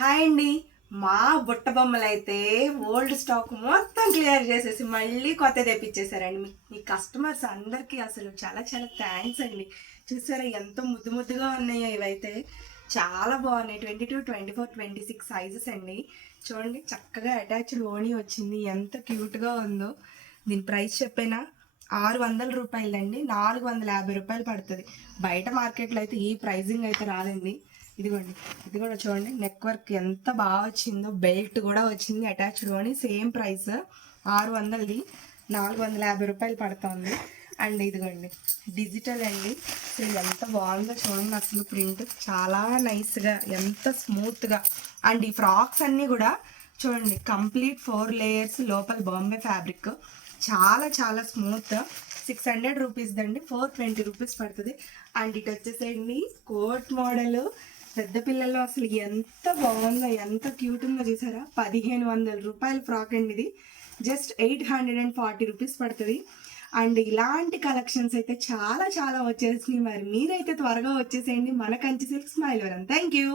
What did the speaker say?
Hi అండి. మా బుట్ట బొమ్మలైతే ఓల్డ్ స్టాక్ మొత్తం క్లియర్ చేసేసి మళ్ళీ కొత్త తెప్పించేశారండి. మీ కస్టమర్స్ అందరికీ అసలు చాలా చాలా థ్యాంక్స్ అండి. చూసారా ఎంత ముద్దు ముద్దుగా ఉన్నాయో ఇవైతే. చాలా బాగున్నాయి. 22, 24, 26 సైజెస్ అండి. చూడండి చక్కగా అటాచ్డ్ ఓణీ వచ్చింది. ఎంత క్యూట్గా ఉందో. దీని ప్రైస్ చెప్పేనా, 600 రూపాయలండి. 450 రూపాయలు పడుతుంది. బయట మార్కెట్లో అయితే ఈ ప్రైజింగ్ అయితే రాదండి. ఇదిగోండి, ఇది కూడా చూడండి నెక్ వర్క్ ఎంత బాగా వచ్చిందో. బెల్ట్ కూడా వచ్చింది అటాచ్డ్ అని. సేమ్ ప్రైస్ 600ది 450 రూపాయలు పడుతుంది. అండ్ ఇదిగోండి డిజిటల్ అండి. అసలు ఎంత బాగుందో చూడండి. అసలు ప్రింట్ చాలా నైస్గా, ఎంత స్మూత్గా. అండ్ ఈ ఫ్రాక్స్ అన్నీ కూడా చూడండి కంప్లీట్ 4 లేయర్స్ లోపల బాంబే ఫ్యాబ్రిక్. చాలా చాలా స్మూత్. 600 రూపీస్ దండి, 420 రూపీస్ పడుతుంది. అండ్ ఇటు వచ్చేసేయండి కోట్ మోడల్. పెద్ద పిల్లల్లో అసలు ఎంత బాగుందో, ఎంత క్యూట్ ఉందో చూసారా. 1500 రూపాయల ఫ్రాక్ అండి ఇది. జస్ట్ 840 రూపీస్ పడుతుంది. అండ్ ఇలాంటి కలెక్షన్స్ అయితే చాలా చాలా వచ్చేసినాయి. మరి మీరైతే త్వరగా వచ్చేసేయండి మన కంచి సిల్క్ స్మైల్ వరం. Thank you.